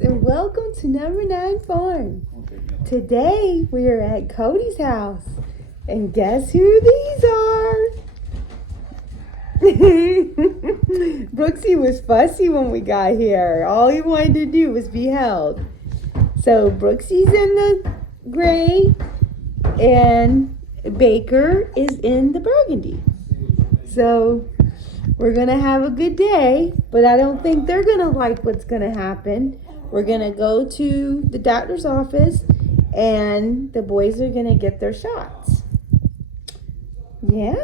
and welcome to Number 9 Farm. Today we are at Cody's house, and guess who these are? Brooksy was fussy when we got here. All he wanted to do was be held. So Brooksy's in the gray, and Baker is in the burgundy. So we're going to have a good day, but I don't think they're going to like what's going to happen. We're going to go to the doctor's office, and the boys are going to get their shots. Yeah.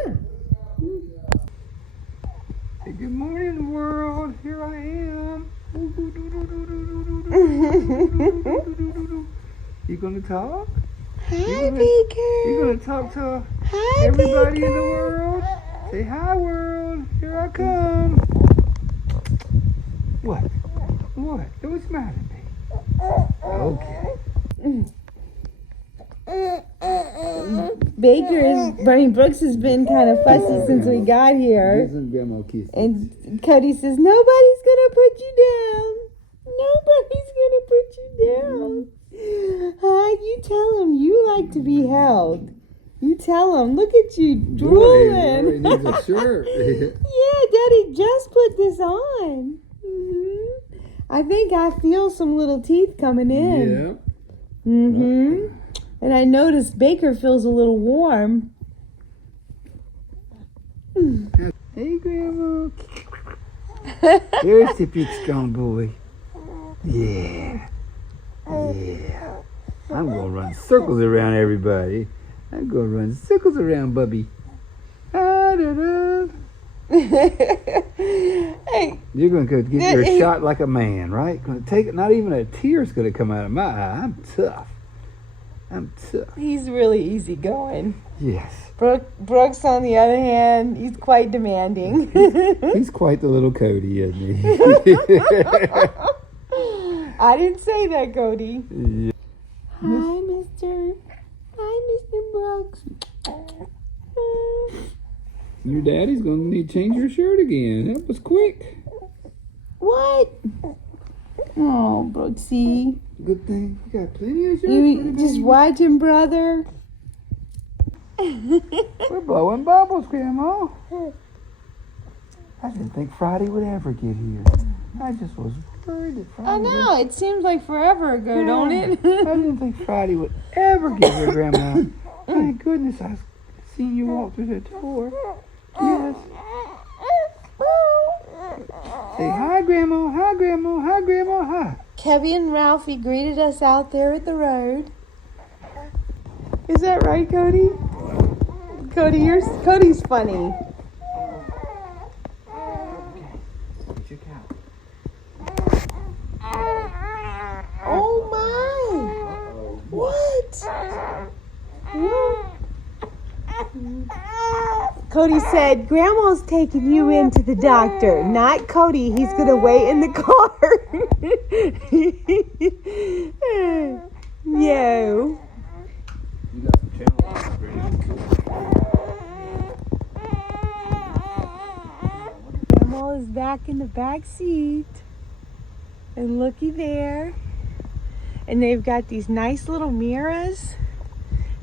Hey, good morning, world. Here I am. You going to talk? Hi, Baker. You going to talk to Hi, everybody Baker. in the world? Say hi, world. Here I come. What? What? Don't smile at me. Okay. Brooks has been kind of fussy since we got here. Grandma kisses. And Cody says, nobody's going to put you down. Nobody's going to put you down. You tell him you like to be held. You tell him, look at you drooling. Boy, needs a shirt. Yeah, Daddy just put this on. I think I feel some little teeth coming in. Yeah. And I noticed Baker feels a little warm. Hey, Grandma. There's the big strong boy. Yeah. Yeah. I'm going to run circles around everybody. I'm going to run circles around Bubby. Hey. You're going to get your shot like a man, right? Going to take it. Not even a tear's going to come out of my eye. I'm tough. He's really easygoing. Yes. Brooks, on the other hand, he's quite demanding. He's quite the little Cody, isn't he? I didn't say that, Cody. Yeah. Hi, Mr. Brooks. Your daddy's going to need to change your shirt again. That was quick. What? Oh, Brooksy. Good thing you got plenty of shirts. You just watching, brother. We're blowing bubbles, Grandma. I didn't think Friday would ever get here. I just was worried that Friday I know, it seems like forever ago, don't it? I didn't think Friday would ever get here, Grandma. Thank goodness I seen you walk through the door. Yes. Say hi, Grandma. Hi, Grandma. Hi, Grandma. Hi. Kevin and Ralphie greeted us out there at the road. Is that right, Cody? Cody's funny. Oh my! What? Cody said, Grandma's taking you into the doctor. Not Cody. He's going to wait in the car. Yo. Grandma is back in the back seat. And looky there. And they've got these nice little mirrors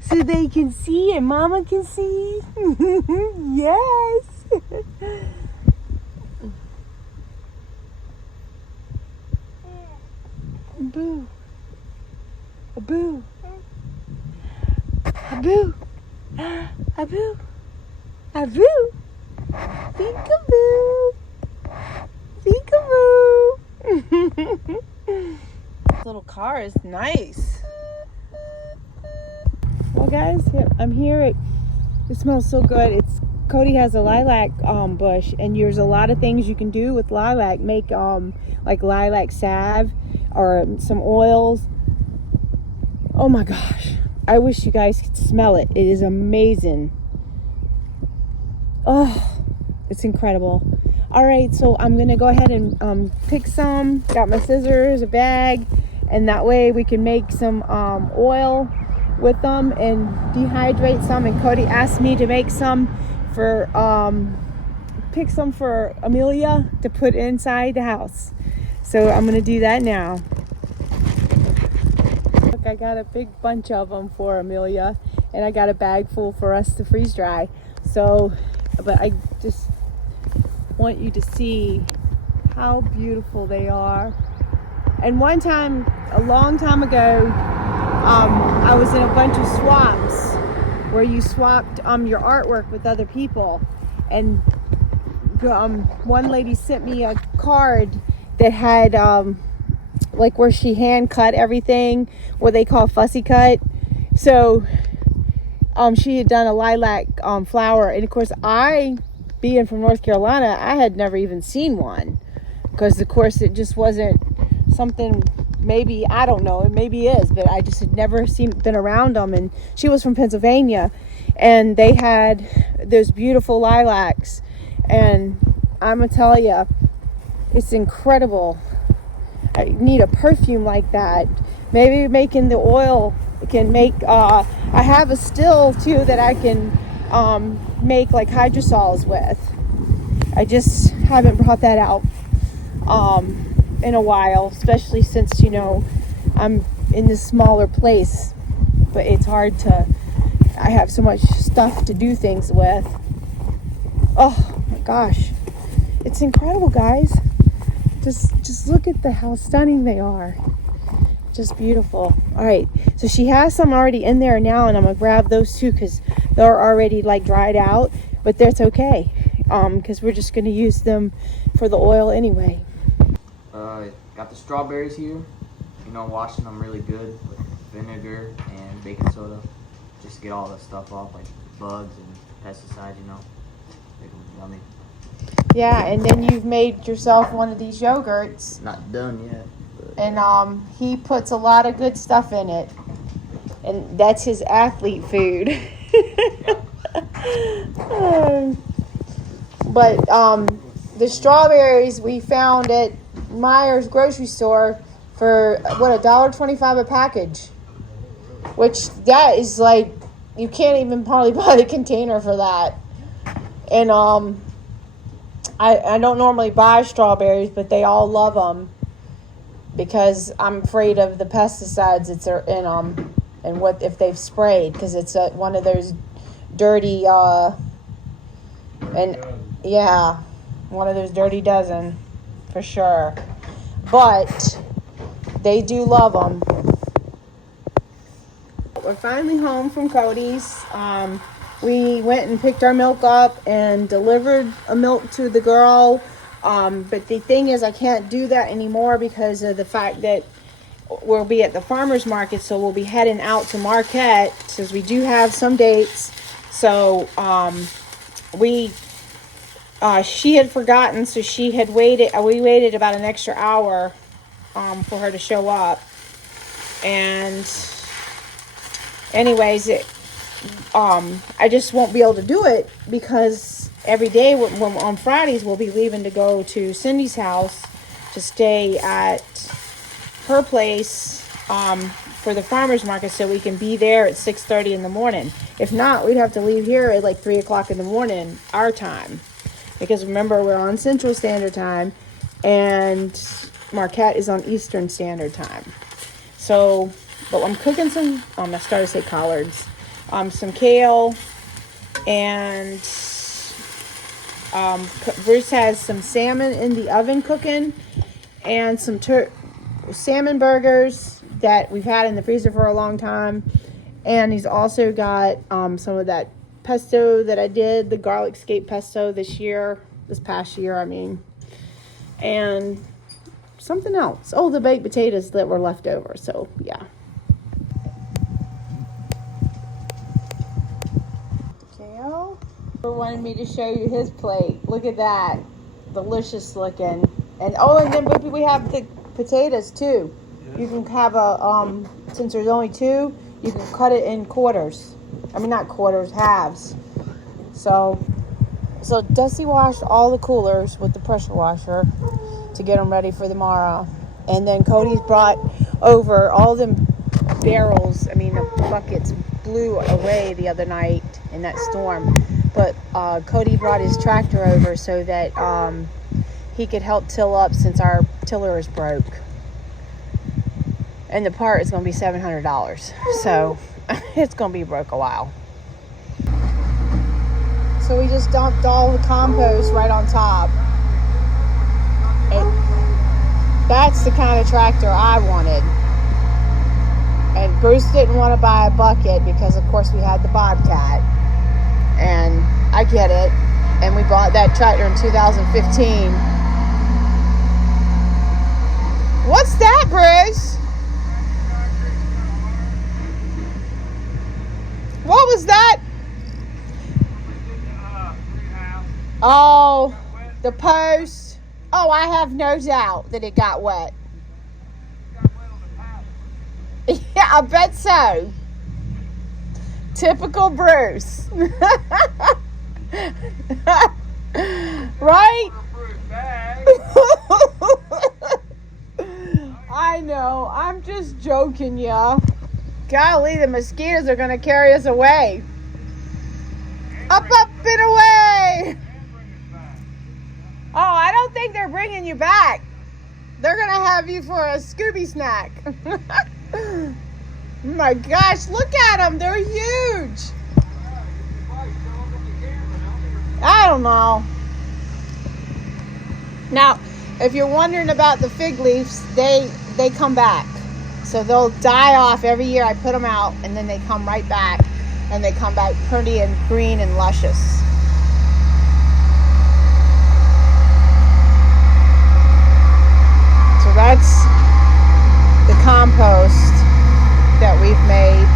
so they can see and Mama can see. Yes. Boo. A boo. A boo. A boo. A boo. Peekaboo. Peekaboo. This little car is nice. Well, guys, I'm here. It smells so good. Cody has a lilac bush, and there's a lot of things you can do with lilac. Make like lilac salve or some oils. Oh my gosh, I wish you guys could smell it. It is amazing. Oh, it's incredible. All right, so I'm gonna go ahead and pick some. Got my scissors, a bag, and that way we can make some oil with them and dehydrate some. And Cody asked me to make some for pick some for Amelia to put inside the house. So I'm gonna do that now. I got a big bunch of them for Amelia, and I got a bag full for us to freeze dry. So, but I just want you to see how beautiful they are. And one time, a long time ago, I was in a bunch of swaps where you swapped your artwork with other people, and one lady sent me a card that had like where she hand cut everything, what they call fussy cut. So she had done a lilac flower, and of course, I, being from North Carolina, I had never even seen one, because of course it just wasn't something, maybe, I don't know, it maybe is, but I just had never been around them. And she was from Pennsylvania, and they had those beautiful lilacs, and I'm gonna tell you, it's incredible. I need a perfume like that. Maybe making the oil can make, I have a still too that I can make like hydrosols with. I just haven't brought that out in a while, especially since, you know, I'm in this smaller place, but it's hard to, I have so much stuff to do things with. Oh my gosh, it's incredible, guys. Just look at how stunning they are. Just beautiful. All right, so she has some already in there now, and I'm gonna grab those too because they're already like dried out, but that's okay, because we're just gonna use them for the oil anyway. Got the strawberries here. You know, washing them really good with vinegar and baking soda, just to get all the stuff off, like bugs and pesticides. You know, make them yummy. Yeah, and then you've made yourself one of these yogurts. Not done yet. And he puts a lot of good stuff in it, and that's his athlete food. But the strawberries we found at Meijer's grocery store for what, $1.25 a package, which that is like, you can't even probably buy the container for that. And I don't normally buy strawberries, but they all love them because I'm afraid of the pesticides that's in them and what if they've sprayed, because it's one of those dirty and yeah, one of those dirty dozen for sure, but they do love them. We're finally home from Cody's. We went and picked our milk up and delivered a milk to the girl. But the thing is, I can't do that anymore because of the fact that we'll be at the farmer's market. So we'll be heading out to Marquette since we do have some dates. So she had forgotten, so she had waited. We waited about an extra hour for her to show up. And anyways, I just won't be able to do it because every day on Fridays we'll be leaving to go to Cindy's house to stay at her place for the farmer's market, so we can be there at 6:30 in the morning. If not, we'd have to leave here at like 3 o'clock in the morning our time, because remember, we're on Central Standard Time and Marquette is on Eastern Standard Time. So, but I'm cooking some, I started to say collards, some kale, and Bruce has some salmon in the oven cooking, and some salmon burgers that we've had in the freezer for a long time. And he's also got some of that pesto that I did, the garlic scape pesto this past year, I mean. And something else. Oh, the baked potatoes that were left over. So, yeah. Kale. Wanted me to show you his plate. Look at that. Delicious looking. And then we have the potatoes too. You can have since there's only two, you can cut it in quarters. I mean, not quarters, halves. So Dusty washed all the coolers with the pressure washer to get them ready for tomorrow. And then Cody's brought over all the barrels, the buckets blew away the other night in that storm. But Cody brought his tractor over so that he could help till up since our tiller is broke. And the part is going to be $700. So it's going to be broke a while. So we just dumped all the compost right on top. That's the kind of tractor I wanted. And Bruce didn't want to buy a bucket because, of course, we had the Bobcat. And I get it. And we bought that tractor in 2015. What's that, Bruce? What was that? Oh, the post. Oh, I have no doubt that it got wet. Yeah, I bet so. Typical Bruce. Right? I know. I'm just joking, ya. Golly, the mosquitoes are going to carry us away. Up, and away. Oh, I don't think they're bringing you back. They're going to have you for a Scooby snack. Oh my gosh, look at them. They're huge. I don't know. Now, if you're wondering about the fig leaves, they come back. So they'll die off every year. I put them out, and then they come right back. And they come back pretty and green and luscious. So that's the compost that we've made.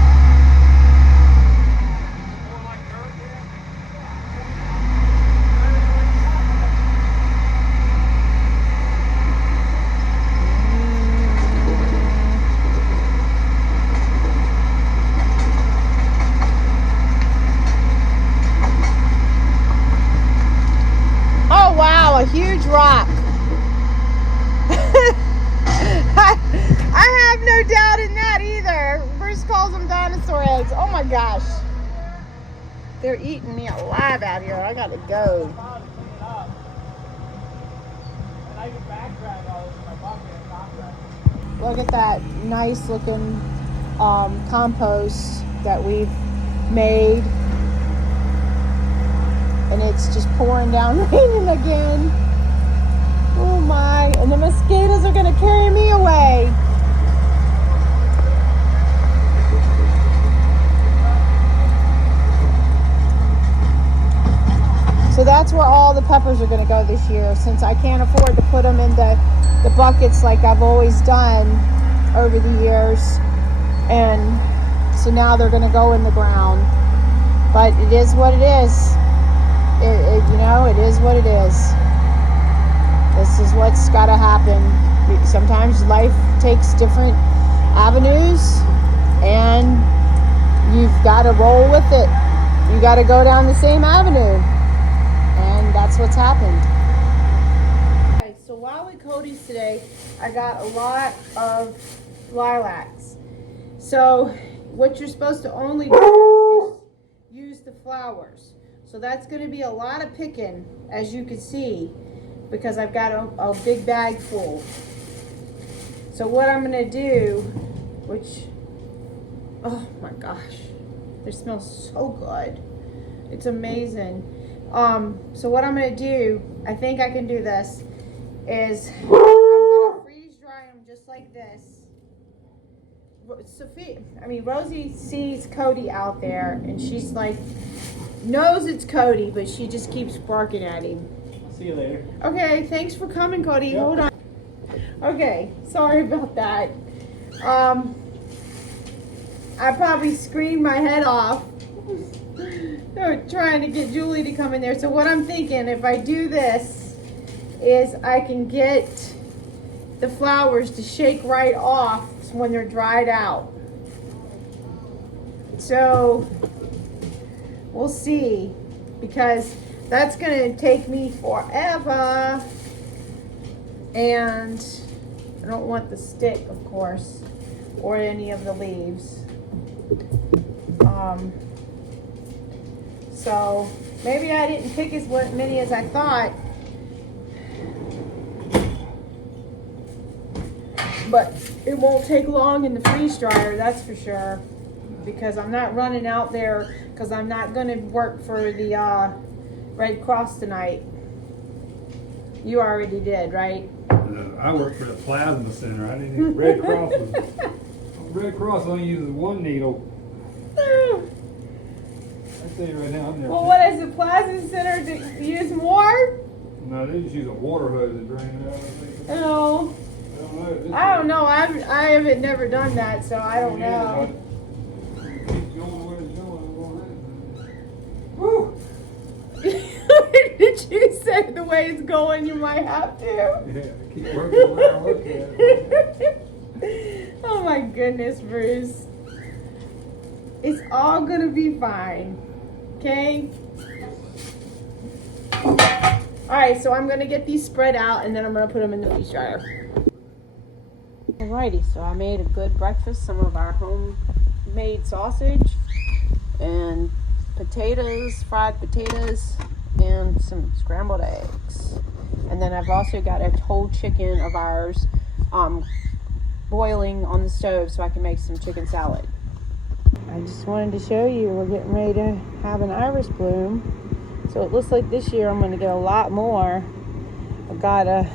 Oh wow, a huge rock. I have no doubt in that either. Bruce calls them dinosaur eggs. Oh my gosh. They're eating me alive out here. I gotta go. Look at that nice looking compost that we've made. And it's just pouring down raining again. Oh my, and the mosquitoes are gonna carry me away. So that's where all the peppers are gonna go this year, since I can't afford to put them in the buckets like I've always done over the years. And so now they're gonna go in the ground. But it is what it is. It is what it is. This is what's got to happen. Sometimes life takes different avenues, and you've got to roll with it. You got to go down the same avenue, and that's what's happened. Okay, so while at Cody's today, I got a lot of lilacs. So what you're supposed to only do is use the flowers. So that's going to be a lot of picking, as you can see, because I've got a big bag full. So what I'm going to do, which, oh my gosh, they smell so good. It's amazing. So what I'm going to do, I think I can do this, is I'm going to freeze dry them just like this. Rosie sees Cody out there, and she's like, knows it's Cody, but she just keeps barking at him. I'll see you later. Okay, thanks for coming, Cody. Yep. Hold on. Okay, sorry about that. I probably screamed my head off trying to get Julie to come in there. So what I'm thinking, if I do this, is I can get the flowers to shake right off when they're dried out. So we'll see, because that's going to take me forever, and I don't want the stick, of course, or any of the leaves. So maybe I didn't pick as many as I thought. But it won't take long in the freeze dryer, that's for sure. Because I'm not running out there, because I'm not going to work for the Red Cross tonight. You already did, right? I work for the Plasma Center. I didn't think Red Cross was. Red Cross only uses one needle. I tell you right now, I'm there. Well, what is the Plasma Center to use more? No, they just use a water hose to drain it out. I think. No. I don't know. I haven't never done that, so I don't know. Keep going where it's going. Woo! Did you say the way it's going you might have to? Yeah, keep working where I look at it. Oh my goodness, Bruce. It's all gonna be fine. Okay? Alright, so I'm gonna get these spread out and then I'm gonna put them in the freeze dryer. Alrighty, so I made a good breakfast, some of our homemade sausage and potatoes, fried potatoes, and some scrambled eggs. And then I've also got a whole chicken of ours boiling on the stove so I can make some chicken salad. I just wanted to show you we're getting ready to have an iris bloom. So it looks like this year I'm going to get a lot more. I've got a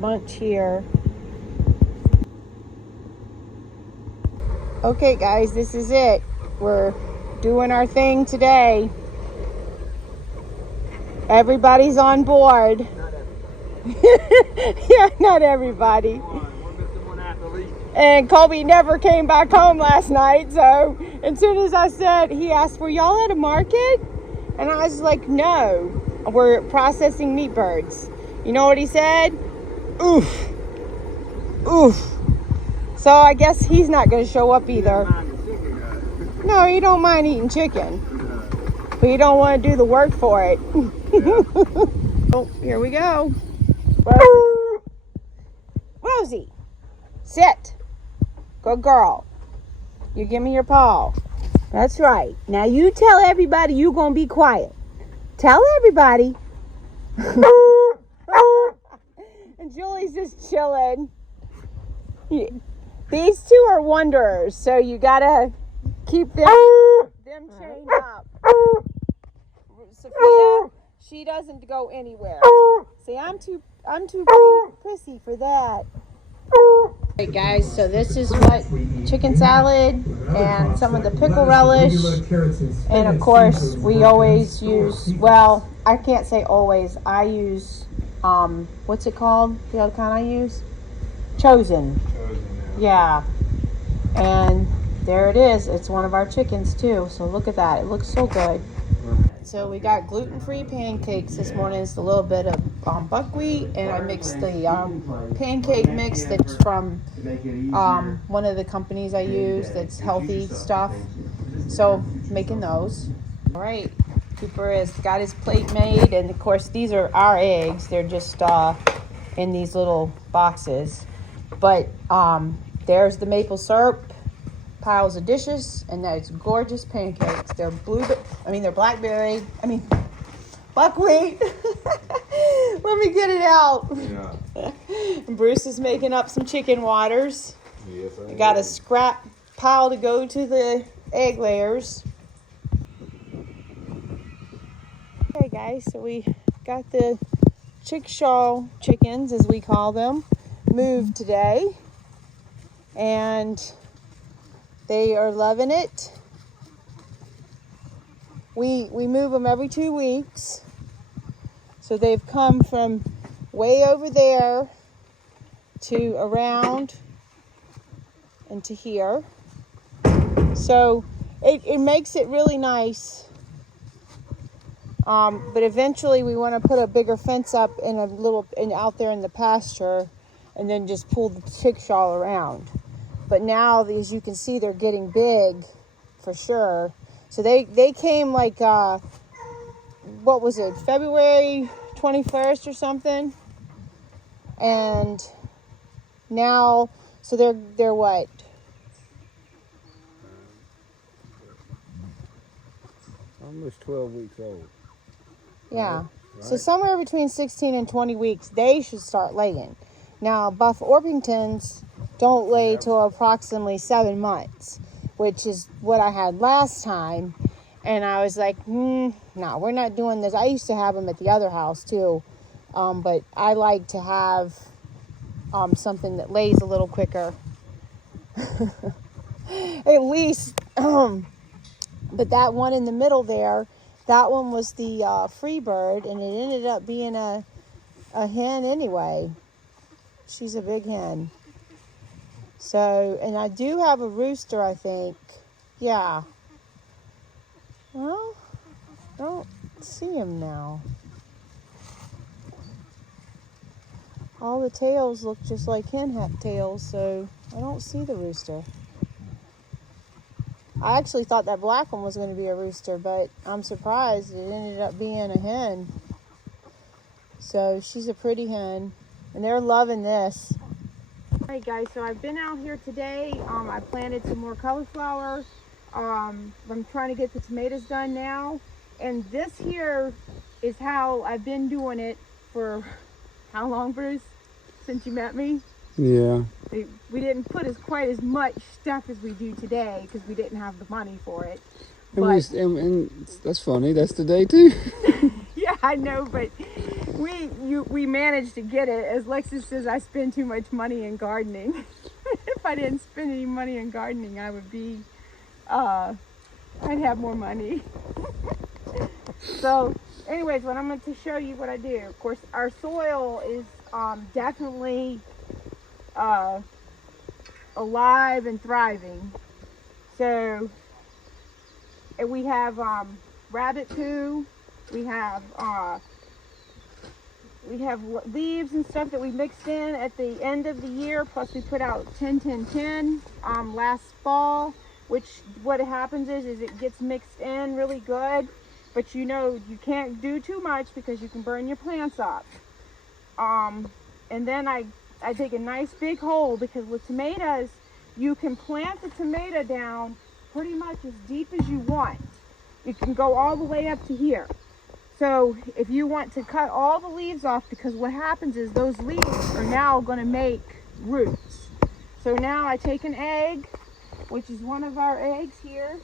bunch here. Okay guys, this is it. We're doing our thing today. Everybody's on board. Yeah, not everybody. And Colby never came back home last night, so as soon as I said, he asked, were y'all at a market? And I was like, no, we're processing meat birds. You know what he said? Oof. Oof. So I guess he's not going to show up either. No, he don't mind eating chicken. But you don't want to do the work for it. Oh, here we go. Rosie, sit. Good girl. You give me your paw. That's right. Now you tell everybody you're going to be quiet. Tell everybody. And Julie's just chilling. These two are wanderers, so you got to keep them chained up. Sophia, she doesn't go anywhere. See, I'm too prissy for that. Hey guys, so this is what chicken salad and some of the pickle relish, and of course we always use, well, I can't say always, I use what's it called, the other kind I use? Chosen. Yeah. And there it is. It's one of our chickens too, so look at that. It looks so good. So we got gluten-free pancakes this morning. It's a little bit of buckwheat, and I mixed the pancake mix that's from one of the companies I use that's healthy stuff. So making those. All right, Cooper has got his plate made, and of course these are our eggs. They're just in these little boxes. But there's the maple syrup. Piles of dishes, and those gorgeous pancakes. They're they're blackberry. Buckwheat. Let me get it out. Yeah. Bruce is making up some chicken waters. Yes, I got a scrap pile to go to the egg layers. Okay, guys, so we got the chickshaw chickens, as we call them, moved today, and they are loving it. We move them every 2 weeks. So they've come from way over there to around and to here. So it makes it really nice. But eventually we want to put a bigger fence up out there in the pasture, and then just pull the chickshaw around. But now, as you can see, they're getting big for sure. So they came like, what was it, February 21st or something? And now, so they're what? Almost 12 weeks old. Yeah. Right. So somewhere between 16 and 20 weeks, they should start laying. Now, Buff Orpingtons don't lay till approximately 7 months, which is what I had last time. And I was like, no, we're not doing this. I used to have them at the other house too, but I like to have something that lays a little quicker. At least, but that one in the middle there, that one was the free bird, and it ended up being a hen anyway. She's a big hen. So, and I do have a rooster, I think. Yeah. Well, I don't see him now. All the tails look just like hen tails, so I don't see the rooster. I actually thought that black one was going to be a rooster, but I'm surprised it ended up being a hen. So she's a pretty hen, and they're loving this. Alright guys, so I've been out here today. I planted some more cauliflower. I'm trying to get the tomatoes done now. And this here is how I've been doing it for how long, Bruce? Since you met me? Yeah. We didn't put quite as much stuff as we do today because we didn't have the money for it. And that's funny. That's today too. Yeah, I know, but we managed to get it. As Lexus says, I spend too much money in gardening. If I didn't spend any money in gardening, I would be, I'd have more money. So, anyways, what I'm going to show you what I do. Of course, our soil is definitely alive and thriving. So, and we have rabbit poo. We have leaves and stuff that we mixed in at the end of the year. Plus, we put out 10-10-10 last fall. Which what happens is it gets mixed in really good. But you know you can't do too much because you can burn your plants up. And then I take a nice big hole, because with tomatoes you can plant the tomato down pretty much as deep as you want. You can go all the way up to here. So if you want to cut all the leaves off, because what happens is those leaves are now going to make roots. So now I take an egg, which is one of our eggs here,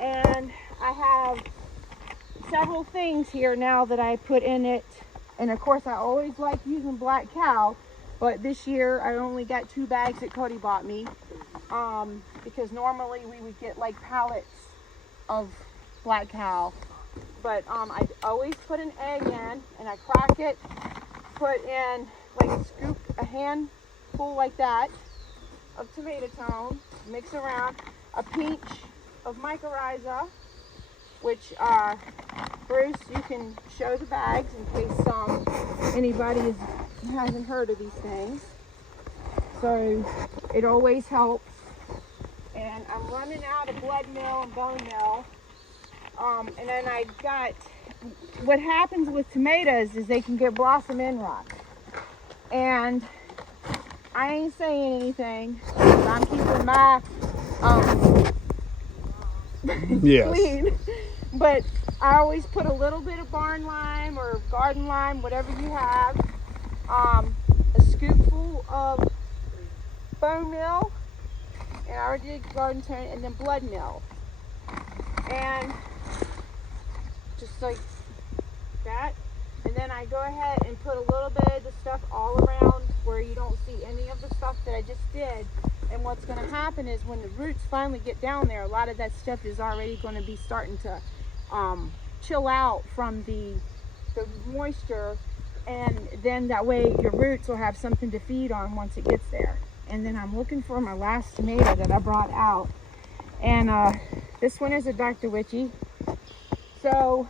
and I have several things here now that I put in it. And of course I always like using black cow, but this year I only got 2 bags that Cody bought me, because normally we would get like pallets of black cow. But I always put an egg in, and I crack it, put in like a handful like that of tomato tone, mix around a pinch of mycorrhiza, which Bruce, you can show the bags in case anybody hasn't heard of these things. So it always helps. And I'm running out of blood meal and bone meal. And then I got, what happens with tomatoes is they can get blossom end rot. And I ain't saying anything, because I'm keeping my clean. But I always put a little bit of barn lime or garden lime, whatever you have, a scoopful of bone meal, and I already did garden tone, and then blood meal. And just like that. And then I go ahead and put a little bit of the stuff all around where you don't see any of the stuff that I just did. And what's going to happen is when the roots finally get down there, a lot of that stuff is already going to be starting to chill out from the moisture. And then that way your roots will have something to feed on once it gets there. And then I'm looking for my last tomato that I brought out. And this one is a Dr. Witchy. So,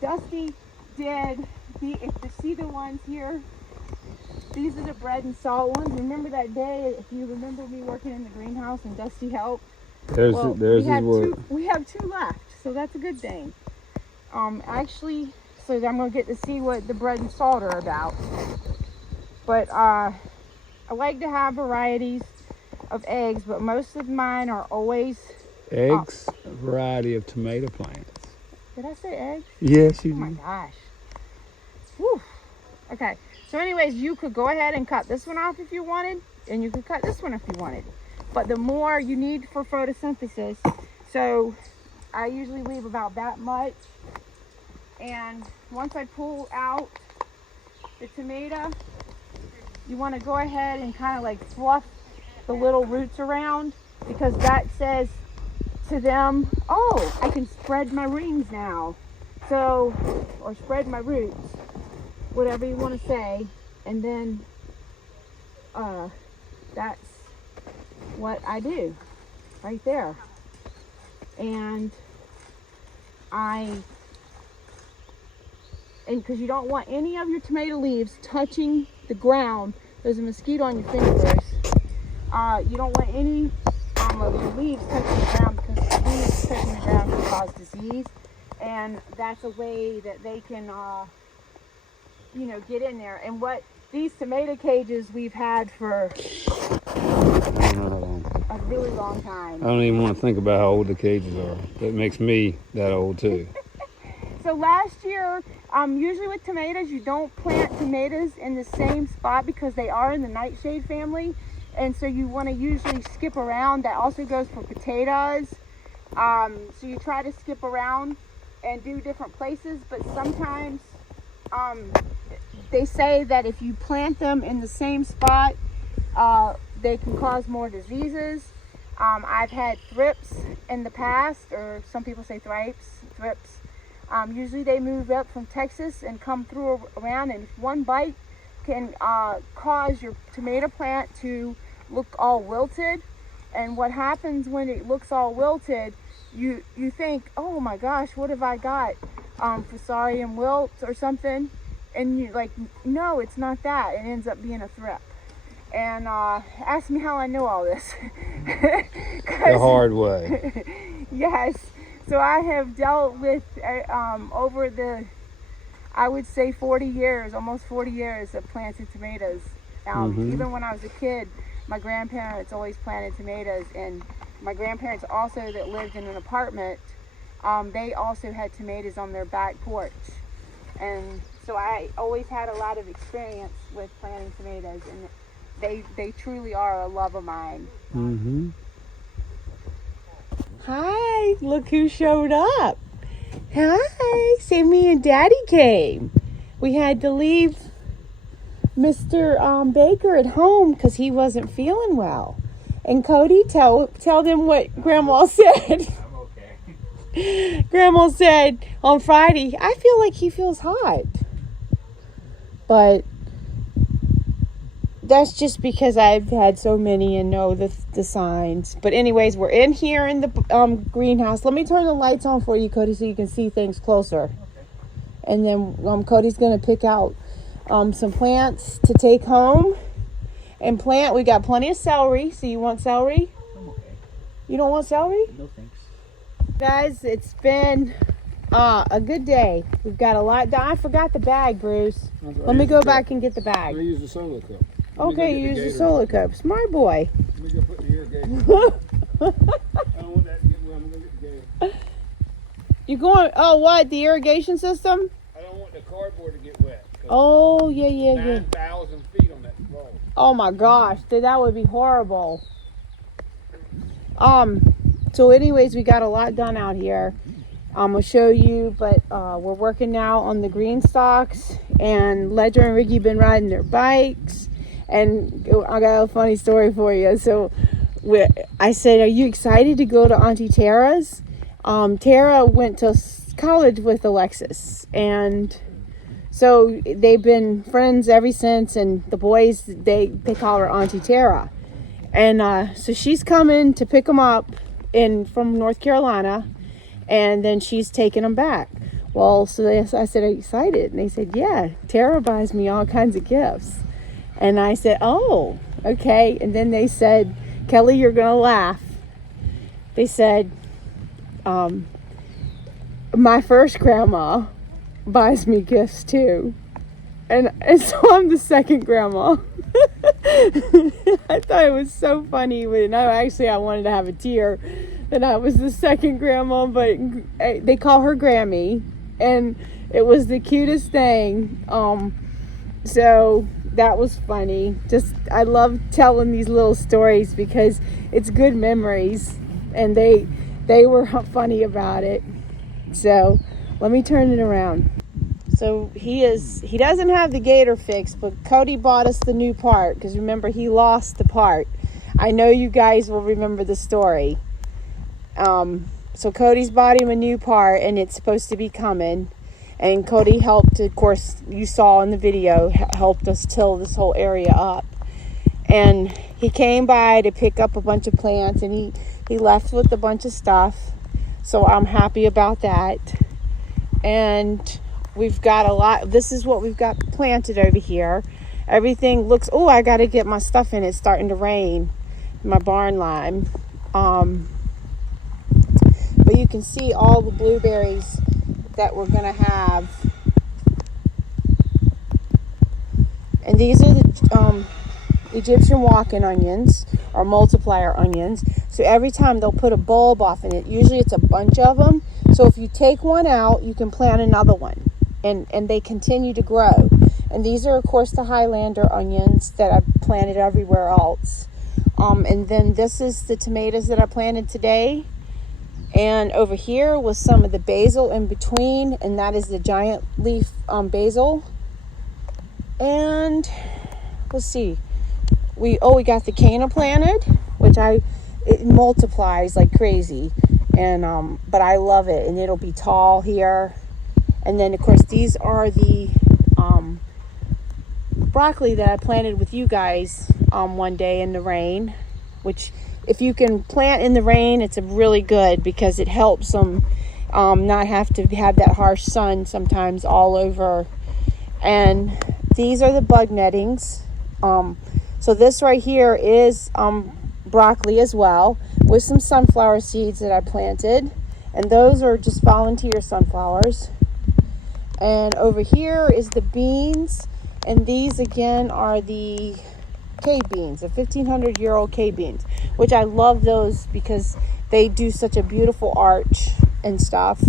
Dusty did, if you see the ones here, these are the bread and salt ones. Remember that day, if you remember me working in the greenhouse and Dusty helped? There's his word. We have 2 left, so that's a good thing. Actually, so I'm going to get to see what the bread and salt are about. But I like to have varieties of eggs, but most of mine are always Eggs, a variety of tomato plants. Did I say eggs? Yes, you Oh my did. gosh. Whew. Okay, So anyways, you could go ahead and cut this one off if you wanted, and you could cut this one if you wanted. But the more you need for photosynthesis, so I usually leave about that much. And once I pull out the tomato, you want to go ahead and kind of like fluff the little roots around, because that says to them, oh, I can spread my rings now. So, or spread my roots, whatever you want to say. And then that's what I do right there. And because you don't want any of your tomato leaves touching the ground. There's a mosquito on your fingers. You don't want any of your leaves touching the ground, because the leaves touching the ground can cause disease. And that's a way that they can, you know, get in there. And what these tomato cages we've had for a really long time. I don't even want to think about how old the cages are. That makes me that old too. So last year, usually with tomatoes, you don't plant tomatoes in the same spot because they are in the nightshade family. And so you want to usually skip around. That also goes for potatoes. So you try to skip around and do different places, but sometimes they say that if you plant them in the same spot, they can cause more diseases. I've had thrips in the past, or some people say thrips. Usually they move up from Texas and come through around, and one bite can cause your tomato plant to look all wilted. And what happens when it looks all wilted, you think, oh my gosh, what have I got? Fusarium wilt or something. And you're like, no, it's not that. It ends up being a thrip. And ask me how I know all this. The hard way. Yes. So I have dealt with over the, I would say 40 years, almost 40 years of planting tomatoes. Even when I was a kid, my grandparents always planted tomatoes, and my grandparents also that lived in an apartment, they also had tomatoes on their back porch. And so I always had a lot of experience with planting tomatoes, and they truly are a love of mine. Hi, look who showed up. Hi, Sammy and Daddy came. We had to leave Mr. Baker at home because he wasn't feeling well. And Cody, tell them what Grandma said. I'm okay. Grandma said on Friday, I feel like he feels hot. But that's just because I've had so many and know the signs. But anyways, we're in here in the greenhouse. Let me turn the lights on for you, Cody, so you can see things closer. Okay. And then Cody's going to pick out some plants to take home and plant. We got plenty of celery. So you want celery? I'm okay. You don't want celery? No thanks. Guys, it's been a good day. We've got a lot done. I forgot the bag, Bruce. Let me go back and get the bag. I use the solo cup. Okay, you use the solo cup. Smart boy. Let me go put the irrigation. I don't want that to get wet. I'm going to get the gator. You going, oh, what? The irrigation system? I don't want the cardboard to get wet. Oh, yeah. 9,000 feet on that roll. Oh my gosh, that would be horrible. So anyways, we got a lot done out here. I'm gonna show you, but we're working now on the GreenStalks, and Ledger and Ricky been riding their bikes. And I got a funny story for you. So I said, are you excited to go to Auntie Tara's? Tara went to college with Alexis, and so they've been friends ever since, and the boys, they call her Auntie Tara. And so she's coming to pick them up from North Carolina, and then she's taking them back. Well, so I said, are you excited? And they said, yeah, Tara buys me all kinds of gifts. And I said, oh, okay. And then they said, Kelly, you're going to laugh. They said, my first grandma buys me gifts too. And so I'm the second grandma. I thought it was so funny. No, actually, I wanted to have a tear that I was the second grandma, but they call her Grammy. And it was the cutest thing. So that was funny. Just, I love telling these little stories because it's good memories, and they were funny about it. So let me turn it around. So he doesn't have the gator fixed, but Cody bought us the new part because remember, he lost the part. I know you guys will remember the story. So Cody's bought him a new part, and it's supposed to be coming. And Cody helped, of course, you saw in the video, helped us till this whole area up. And he came by to pick up a bunch of plants, and he left with a bunch of stuff. So I'm happy about that. And we've got a lot. This is what we've got planted over here. Everything looks, oh, I got to get my stuff in. It's starting to rain, my barn lime. But you can see all the blueberries that we're going to have. And these are the Egyptian walking onions, or multiplier onions. So every time they'll put a bulb off in it, usually it's a bunch of them. So if you take one out, you can plant another one, and they continue to grow. And these are, of course, the Highlander onions that I planted everywhere else. And then this is the tomatoes that I planted today. And over here was some of the basil in between, and that is the giant leaf basil. And let's see, we got the canna planted, which it multiplies like crazy, and but I love it, and it'll be tall here. And then of course these are the broccoli that I planted with you guys one day in the rain, which if you can plant in the rain, it's really good because it helps them not have to have that harsh sun sometimes all over. And these are the bug nettings. So this right here is broccoli as well, with some sunflower seeds that I planted, and those are just volunteer sunflowers. And over here is the beans, and these again are the K beans, the 1500-year-old K beans, which I love those because they do such a beautiful arch and stuff.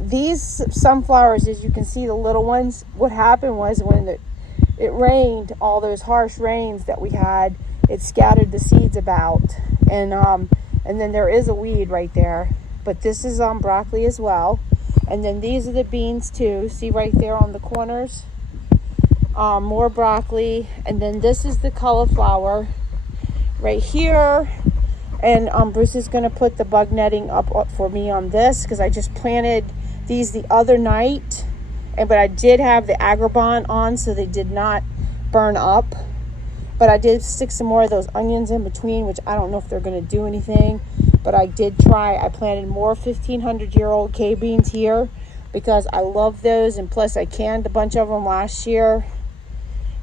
These sunflowers, as you can see, the little ones, what happened was when it rained, all those harsh rains that we had, it scattered the seeds about, and then there is a weed right there. But this is broccoli as well. And then these are the beans too, see right there on the corners. More broccoli, and then this is the cauliflower right here. And Bruce is going to put the bug netting up for me on this because I just planted these the other night, but I did have the Agribon on, so they did not burn up. But I did stick some more of those onions in between, which I don't know if they're going to do anything, but I did try. I planted more 1500-year-old K beans here because I love those, and plus I canned a bunch of them last year.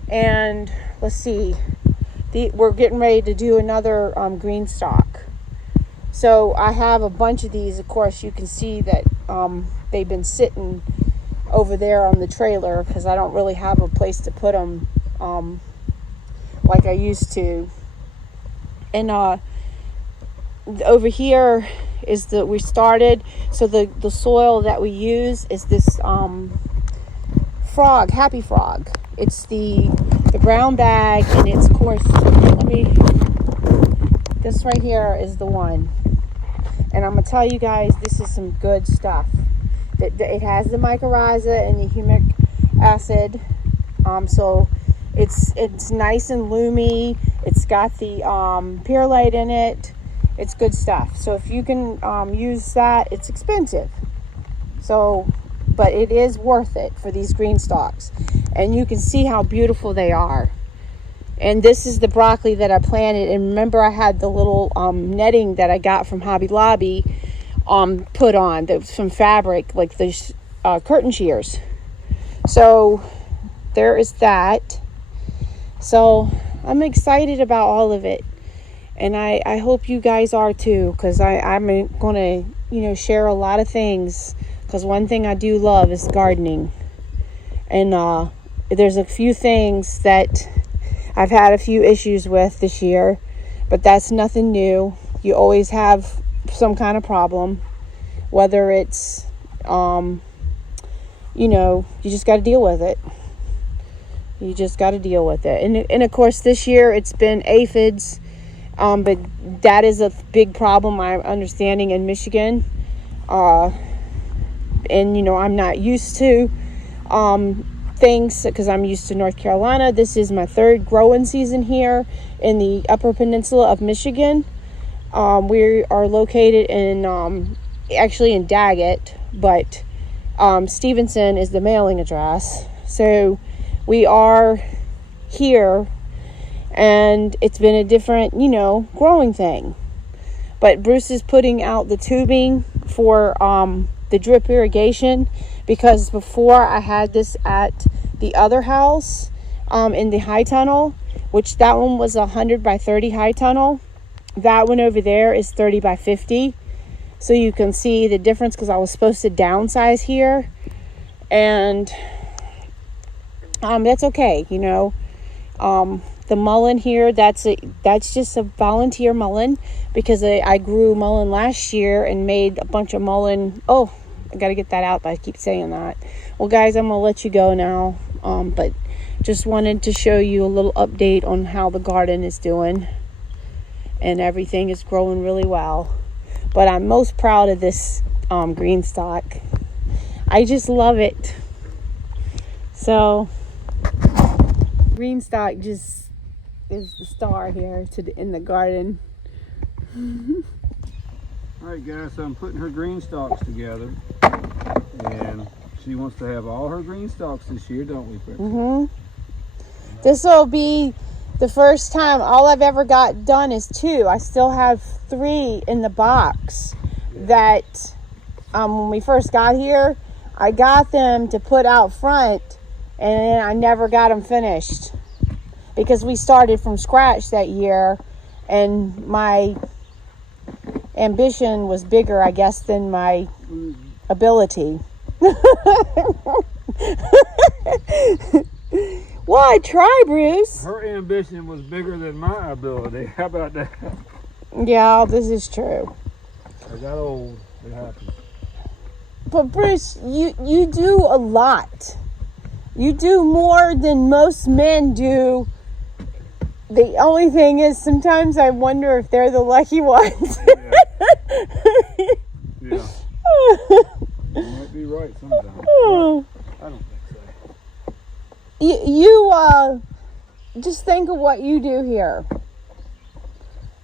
And let's see, we're getting ready to do another GreenStalk. So I have a bunch of these. Of course, you can see that they've been sitting over there on the trailer because I don't really have a place to put them like I used to. And over here is we started. So the soil that we use is this frog, Happy Frog. It's the brown bag, and it's, of course, this right here is the one. And I'm going to tell you guys, this is some good stuff. It has the mycorrhiza and the humic acid. So it's nice and loomy. It's got the perlite in it. It's good stuff. So if you can use that, it's expensive. So, but it is worth it for these GreenStalks. And you can see how beautiful they are. And this is the broccoli that I planted. And remember, I had the little netting that I got from Hobby Lobby put on. That was from fabric, like the curtain shears. So there is that. So I'm excited about all of it. And I hope you guys are too, because I'm going to, share a lot of things. Because one thing I do love is gardening. And there's a few things that I've had a few issues with this year, but that's nothing new. You always have some kind of problem, whether it's, you just got to deal with it. You just got to deal with it. And of course, this year it's been aphids, but that is a big problem, I'm understanding, in Michigan. And, you know, I'm not used to things because I'm used to North Carolina. This is my third growing season here in the Upper Peninsula of Michigan. We are located in, actually in Daggett, but Stevenson is the mailing address. So we are here, and it's been a different, you know, growing thing. But Bruce is putting out the tubing for the drip irrigation, because before I had this at the other house in the high tunnel, which that one was 100 by 30 high tunnel. That one over there is 30 by 50. So you can see the difference, because I was supposed to downsize here, and that's okay, you know. The mullein here, that's just a volunteer mullein, because I grew mullein last year and made a bunch of mullein. Oh, I got to get that out, but I keep saying that. Well, guys, I'm going to let you go now, but just wanted to show you a little update on how the garden is doing, and everything is growing really well. But I'm most proud of this GreenStalk. I just love it. So GreenStalk just is the star here in the garden. All right, guys, so I'm putting her GreenStalks together, and she wants to have all her GreenStalks this year, don't we, Brooksy? This will be the first time. All I've ever got done is 2. I still have 3 in the box that when we first got here, I got them to put out front, and I never got them finished because we started from scratch that year, and my ambition was bigger, I guess, than my ability. Why? Try, Bruce. Her ambition was bigger than my ability. How about that? Yeah, this is true. I got old. It happens. But Bruce, you do a lot. You do more than most men do. The only thing is, sometimes I wonder if they're the lucky ones. Yeah. You might be right sometimes. I don't think so. You just think of what you do here,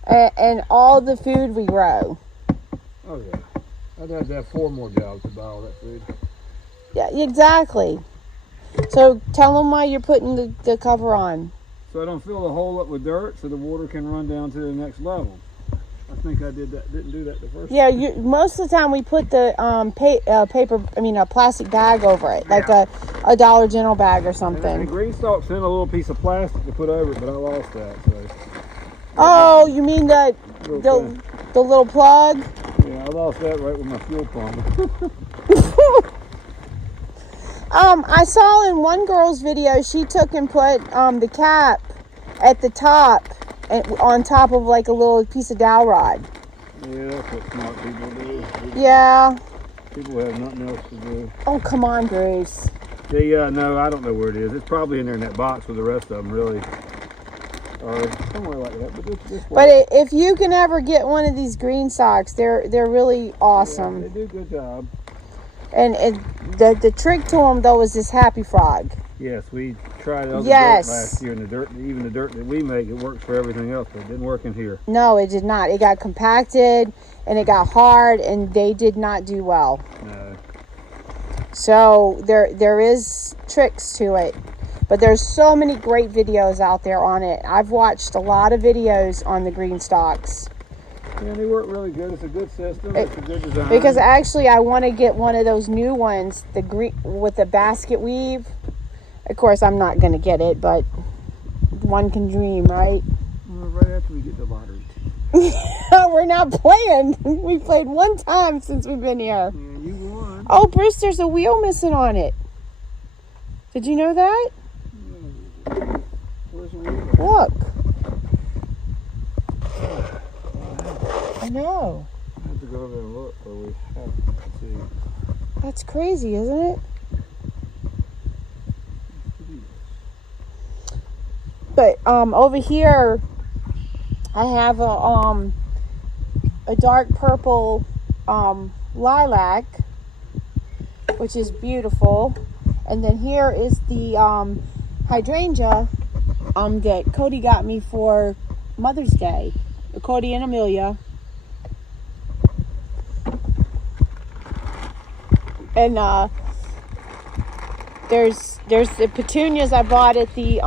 and all the food we grow. Oh yeah, I'd have to have 4 more jobs to buy all that food. Yeah, exactly. So tell them why you're putting the cover on. So I don't fill the hole up with dirt, so the water can run down to the next level. I think I didn't do that the first time. Yeah, most of the time we put the a plastic bag over it, like a Dollar General bag or something. And GreenStalks sent a little piece of plastic to put over it, but I lost that. So. Oh, you mean the little plug? Yeah, I lost that right with my fuel pump. I saw in one girl's video, she took and put the cap at the top, and on top of like a little piece of dowel rod. Yeah, that's what smart people do. Yeah. People have nothing else to do. Oh, come on, Bruce. No, I don't know where it is. It's probably in there in that box with the rest of them, really. Or somewhere like that. But if you can ever get one of these GreenStalks, they're really awesome. Yeah, they do a good job. And the trick to them, though, is this Happy Frog. Yes, we tried other dirt Yes. last year, and the dirt, even the dirt that we make, it works for everything else, but it didn't work in here. No, it did not. It got compacted, and it got hard, and they did not do well. No. So there is tricks to it. But there's so many great videos out there on it. I've watched a lot of videos on the GreenStalks. Yeah, they work really good. It's a good system. It's a good design. Because actually, I want to get one of those new ones, the green with the basket weave. Of course, I'm not going to get it, but one can dream, right? Well, right after we get the lottery. We're not playing. We played one time since we've been here. Yeah, you won. Oh, Bruce, there's a wheel missing on it. Did you know that? Where's the wheel? Look. I know. I have to go over there and look, or we have to see. That's crazy, isn't it? but over here I have a dark purple lilac, which is beautiful. And then here is the hydrangea that Cody got me for Mother's Day. Cody and Amelia. And there's the petunias I bought at the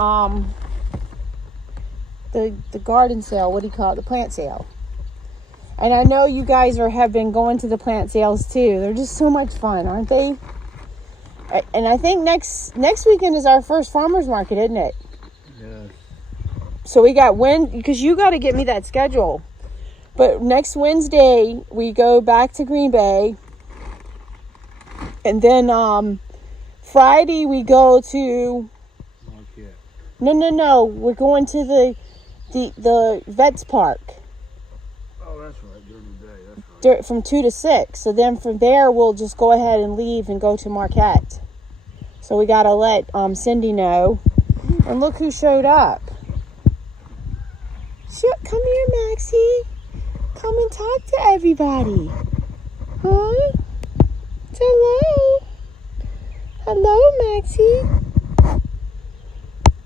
garden sale. What do you call it? The plant sale. And I know you guys have been going to the plant sales too. They're just so much fun, aren't they? And I think next weekend is our first farmers market, isn't it? Yes. So we got because you got to get me that schedule. But next Wednesday we go back to Green Bay, and then Friday we go to. No. We're going to the Vets Park. Oh, that's right. During the day. That's right. From 2 to 6. So then from there we'll just go ahead and leave and go to Marquette. So we gotta let Cindy know. And look who showed up. Come here, Maxie. Come and talk to everybody. Huh? Hello. Hello, Maxie.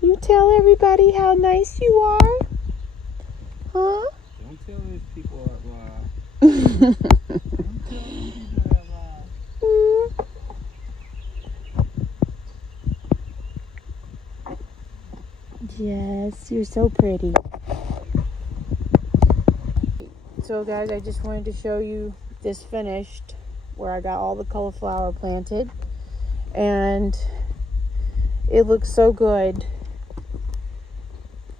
You tell everybody how nice you are. Huh? Don't tell these people out loud. Don't tell these people out loud. Yes, you're so pretty. So guys, I just wanted to show you this finished, where I got all the cauliflower planted, and it looks so good.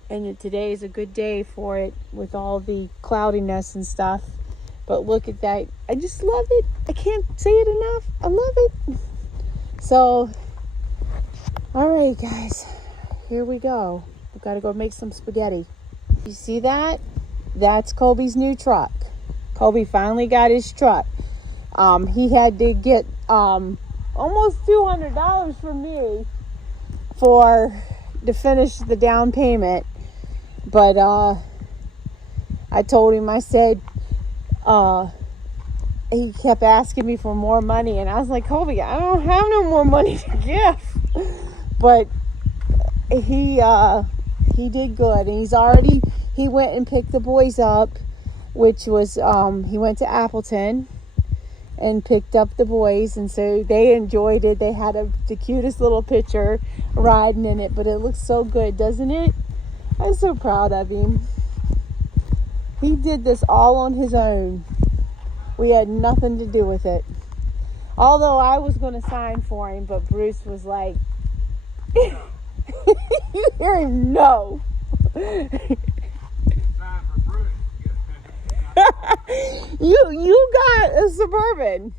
And today is a good day for it with all the cloudiness and stuff. But look at that. I just love it. I can't say it enough. I love it. So, all right, guys. Here we go. We've got to go make some spaghetti. You see that? That's Colby's new truck. Colby finally got his truck. He had to get almost $200 from me to finish the down payment. But I told him, I said, he kept asking me for more money, and I was like, Colby, I don't have no more money to give. But he did good, and he went and picked the boys up, which was he went to Appleton and picked up the boys, and so they enjoyed it. They had the cutest little picture riding in it, but it looks so good, doesn't it? I'm so proud of him. He did this all on his own. We had nothing to do with it. Although I was going to sign for him, but Bruce was like, you hear him? No. Sign for Bruce. You got a Suburban.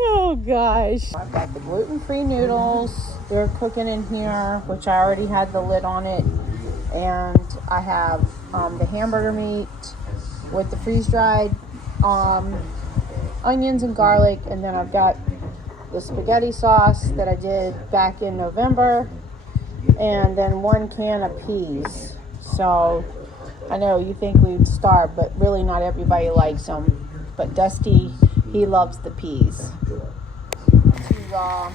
Oh gosh. I've got the gluten-free noodles. They're cooking in here, which I already had the lid on it. And I have the hamburger meat with the freeze-dried onions and garlic. And then I've got the spaghetti sauce that I did back in November. And then 1 can of peas. So I know you think we'd starve, but really not everybody likes them. But Dusty, he loves the peas. To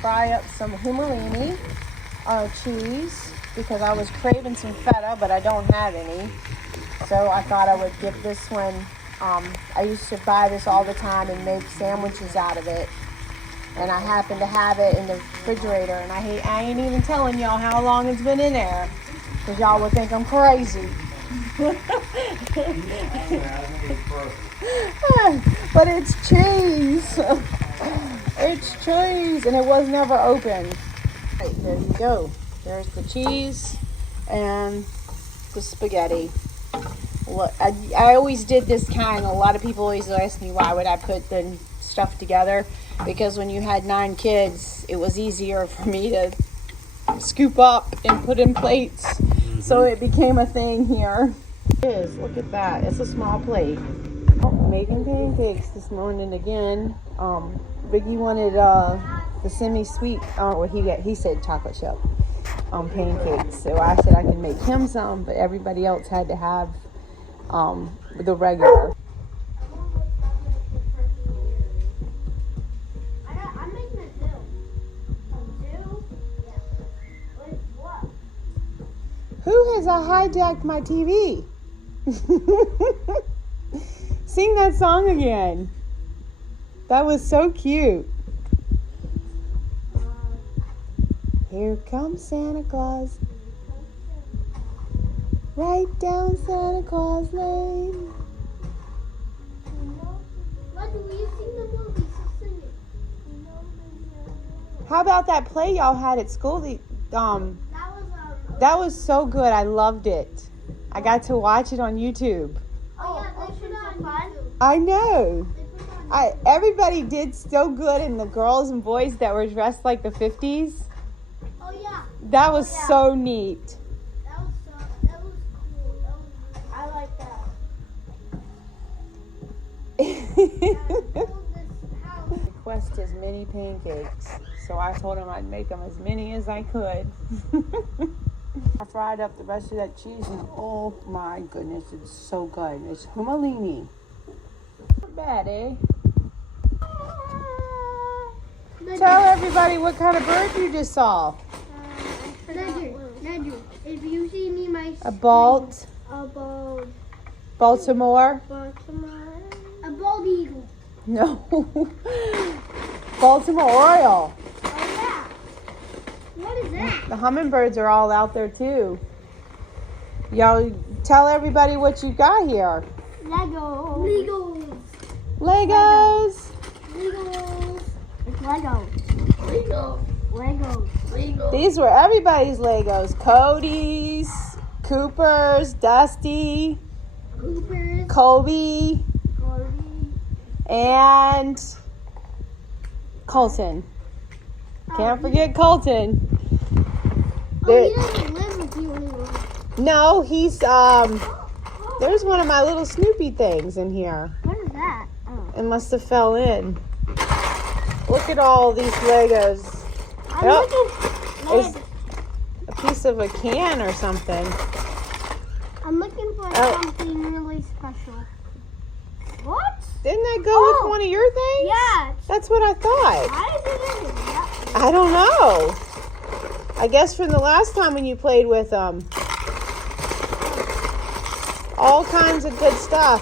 fry up some humulini cheese, because I was craving some feta, but I don't have any. So I thought I would give this one. I used to buy this all the time and make sandwiches out of it. And I happen to have it in the refrigerator, and I ain't even telling y'all how long it's been in there, because y'all would think I'm crazy. But it's cheese. It's cheese, and it was never opened. Right, there you go. There's the cheese and the spaghetti. Look, I always did this kind. A lot of people always ask me why would I put the stuff together, because when you had 9 kids, it was easier for me to scoop up and put in plates. Mm-hmm. So it became a thing here. It is. Look at that. It's a small plate. Oh, making pancakes this morning again. Biggie wanted the semi-sweet. Oh, he said chocolate chip. pancakes. So I said I could make him some, but everybody else had to have the regular. Who has hijacked my TV? Sing that song again. That was so cute. Here comes Santa Claus. Right down Santa Claus Lane. How about that play y'all had at school? That was so good. I loved it. I got to watch it on YouTube. Oh yeah, they put it on fun. I know. Everybody did so good, and the girls and boys that were dressed like the 50s. Oh yeah. That was so neat. That was cool. I like that. Request as many pancakes, so I told him I'd make them as many as I could. I fried up the rest of that cheese, and oh my goodness, it's so good. It's humolini. Not bad, eh? Tell everybody what kind of bird you just saw. Nedger, if you see me, A bald. Baltimore. A bald eagle. No. Baltimore Oriole. Oh yeah. What is that? The hummingbirds are all out there too. Y'all tell everybody what you got here. Legos. Legos. It's Legos. These were everybody's Legos. Cody's, Cooper's, Dusty, Kobe, and Colton. Can't forget Colton. Oh, he doesn't live with you anymore. No, he's there's one of my little Snoopy things in here. What is that? Oh. It must have fell in. Look at all these Legos. It's a piece of a can or something. I'm looking for something really special. What? Didn't that go with one of your things? Yeah. That's what I thought. Why is it in here? I don't know. I guess from the last time when you played with them. All kinds of good stuff.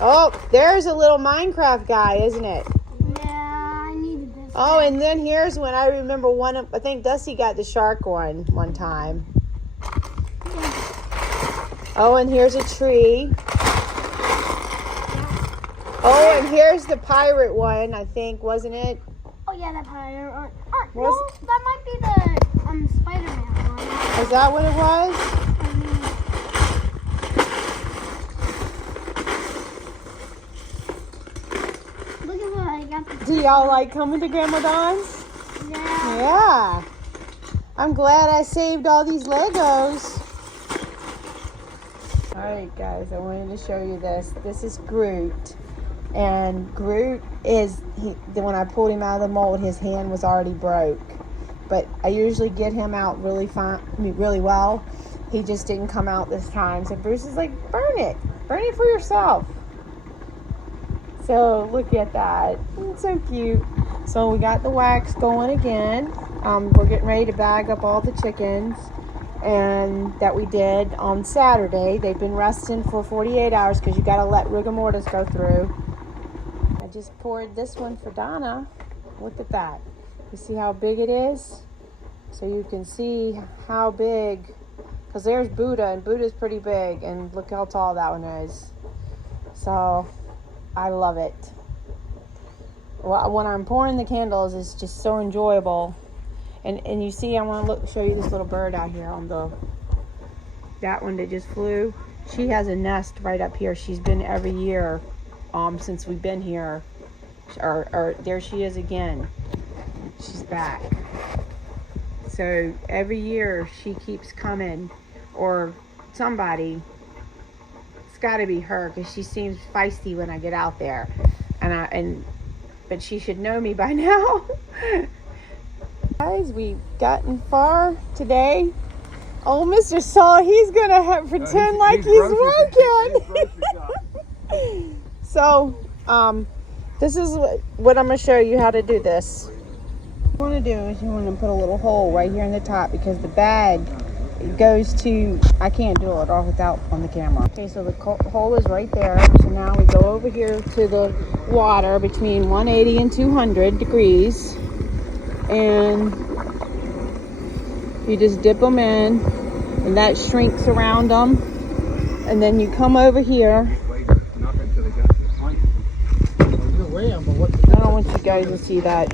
Oh, there's a little Minecraft guy, isn't it? Yeah, I needed this. Oh, and then here's one. I remember I think Dusty got the shark one time. Oh, and here's a tree. Oh, and here's the pirate one, I think, wasn't it? Oh, yeah, that pirate. No, that might be the Spider-Man one. Is that what it was? Look at what I got. Do y'all like coming to Grandma Dawn's? Yeah. Yeah. I'm glad I saved all these Legos. Alright guys, I wanted to show you this. This is Groot. And Groot when I pulled him out of the mold, his hand was already broke. But I usually get him out really well. He just didn't come out this time. So Bruce is like, burn it for yourself. So look at that. It's so cute. So we got the wax going again. We're getting ready to bag up all the chickens and that we did on Saturday. They've been resting for 48 hours because you got to let rigor mortis go through. I just poured this one for Donna. Look at that. You see how big it is? So you can see how big, because there's Buddha, and Buddha's pretty big, and look how tall that one is. So I love it. Well, when I'm pouring the candles, it's just so enjoyable. And you see, I want to show you this little bird out here on that one that just flew. She has a nest right up here. She's been every year since we've been here. Or there she is again. She's back. So every year she keeps coming, or somebody. It's got to be her because she seems feisty when I get out there, but she should know me by now. Guys, we've gotten far today. Oh, Mr. Saul, he's gonna pretend like he's working. So, this is what I'm gonna show you how to do this. What you want to do is you want to put a little hole right here in the top because the bag goes to, I can't do it all without on the camera. Okay, so the hole is right there. So now we go over here to the water between 180 and 200 degrees. And you just dip them in and that shrinks around them. And then you come over here. I don't want you guys to see that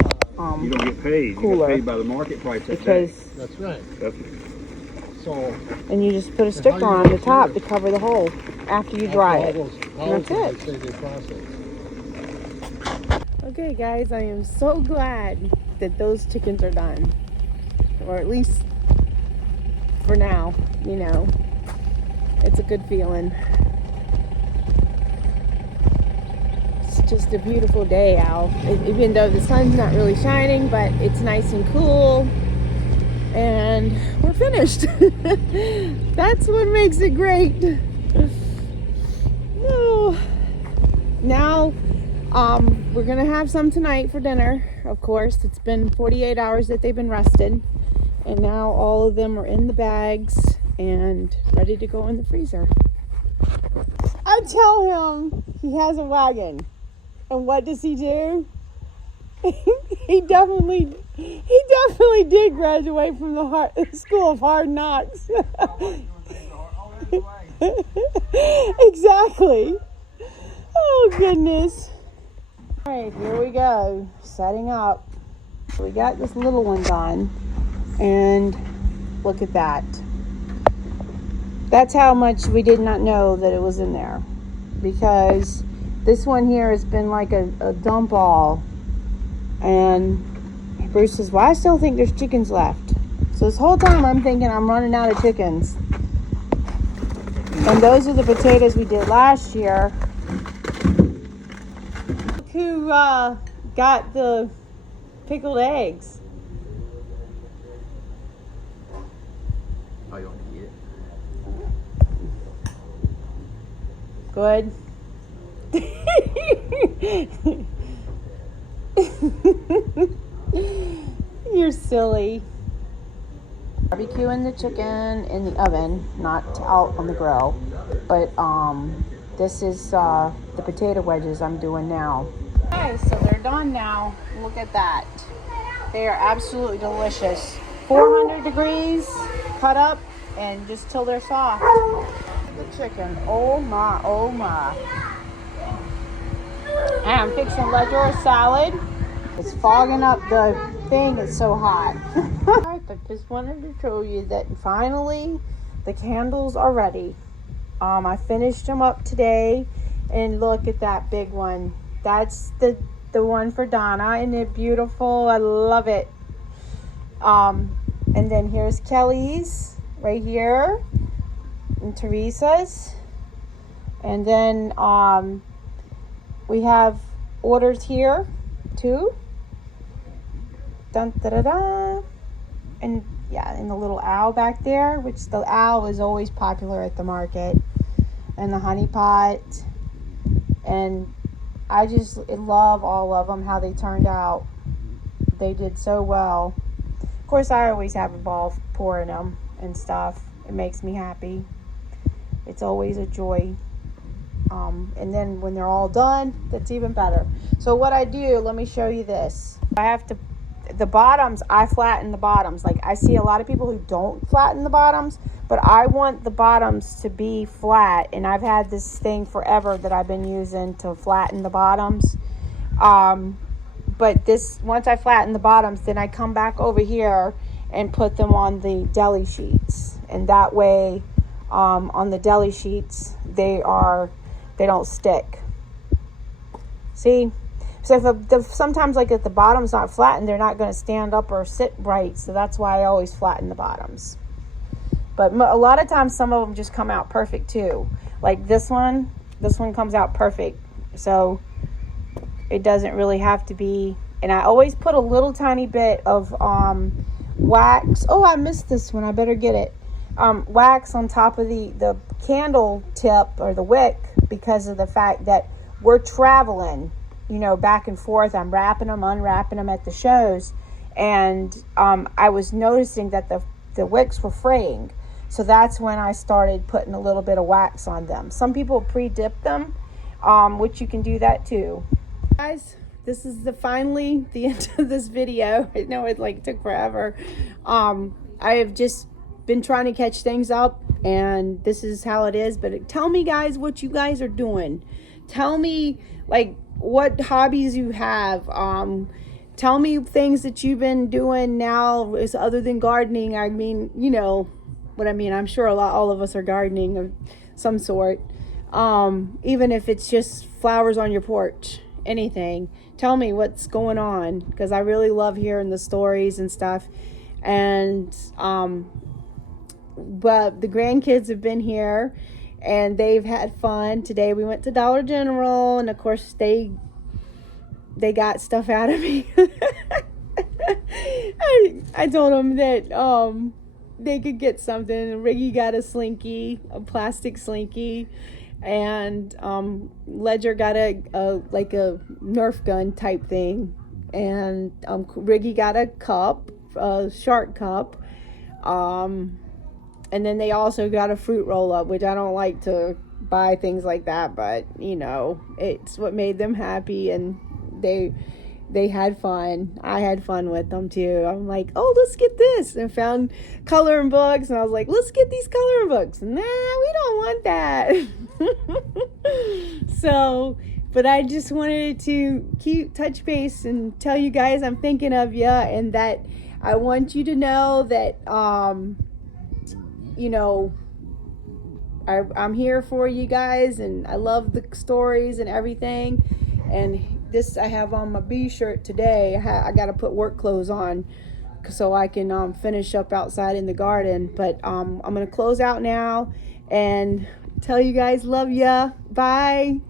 you don't get paid. Cooler. You get paid by the market price that because day. That's right. That's So, and you just put a sticker on the top to cover the hole after you dry it. And that's it. Say they process. Okay guys, I am so glad that those chickens are done. Or at least for now, you know. It's a good feeling. It's just a beautiful day out. Even though the sun's not really shining, but it's nice and cool. And we're finished. That's what makes it great. No. Now, we're gonna have some tonight for dinner. Of course, it's been 48 hours that they've been rested, and now all of them are in the bags and ready to go in the freezer. I tell him he has a wagon, and what does he do? He definitely did graduate from the School of Hard Knocks. Exactly. Oh goodness. All right, here we go. Setting up. We got this little one done, and look at that. That's how much we did not know that it was in there, because this one here has been like a dump all. And Bruce says, well, I still think there's chickens left. So this whole time I'm thinking I'm running out of chickens. And those are the potatoes we did last year. Look who got the pickled eggs. Oh, you want to eat it? Good. You're silly. Barbecuing the chicken in the oven, not out on the grill. But this is the potato wedges I'm doing now. Okay, so they're done now. Look at that. They are absolutely delicious. 400 degrees, cut up, and just till they're soft. The chicken, oh my, oh my. And I'm fixing Ledger's salad. It's fogging up the thing, it's so hot. I just wanted to show you that finally the candles are ready. I finished them up today, and look at that big one. That's the one for Donna. Isn't it beautiful? I love it. And then here's Kelly's right here, and Teresa's. And then we have orders here too. Dun, da, da, da. And yeah, and the little owl back there, which the owl is always popular at the market, and the honey pot. And I just love all of them, how they turned out. They did so well. Of course, I always have a ball pouring them and stuff. It makes me happy. It's always a joy. And then when they're all done, that's even better. So what I do, let me show you this. I have to, the bottoms, I flatten the bottoms. Like, I see a lot of people who don't flatten the bottoms, but I want the bottoms to be flat. And I've had this thing forever that I've been using to flatten the bottoms. But this, once I flatten the bottoms, then I come back over here and put them on the deli sheets. And that way, on the deli sheets, they don't stick. See? So if sometimes, like, if the bottom's not flattened, they're not going to stand up or sit right. So that's why I always flatten the bottoms. But a lot of times, some of them just come out perfect too. Like this one comes out perfect. So it doesn't really have to be And I always put a little tiny bit of wax. Oh, I missed this one. I better get it. Wax on top of the candle tip or the wick, because of the fact that we're traveling, you know, back and forth. I'm wrapping them, unwrapping them at the shows. And I was noticing that the wicks were fraying. So that's when I started putting a little bit of wax on them. Some people pre-dip them, which you can do that too. Guys, this is finally the end of this video. I know it took forever. I have just been trying to catch things up, and this is how it is. But tell me, guys, what you guys are doing. Tell me what hobbies you have. Tell me things that you've been doing now is other than gardening. I mean, you know what I mean. I'm sure all of us are gardening of some sort. Even if it's just flowers on your porch, anything. Tell me what's going on, because I really love hearing the stories and stuff. And but the grandkids have been here and they've had fun. Today we went to Dollar General, and of course they got stuff out of me. I told them that they could get something. Riggy got a slinky, a plastic slinky, and Ledger got a Nerf gun type thing, and Riggy got a cup, a shark cup, and then they also got a fruit roll up, which I don't like to buy things like that, but you know, it's what made them happy, and they had fun. I had fun with them too. I'm like, oh, let's get this, and found coloring books, and I was like, let's get these coloring books. Nah, we don't want that. So, but I just wanted to touch base and tell you guys I'm thinking of you, and that I want you to know that you know, I'm here for you guys, and I love the stories and everything. And this I have on my B shirt today. I got to put work clothes on so I can finish up outside in the garden. But I'm going to close out now and tell you guys love ya. Bye.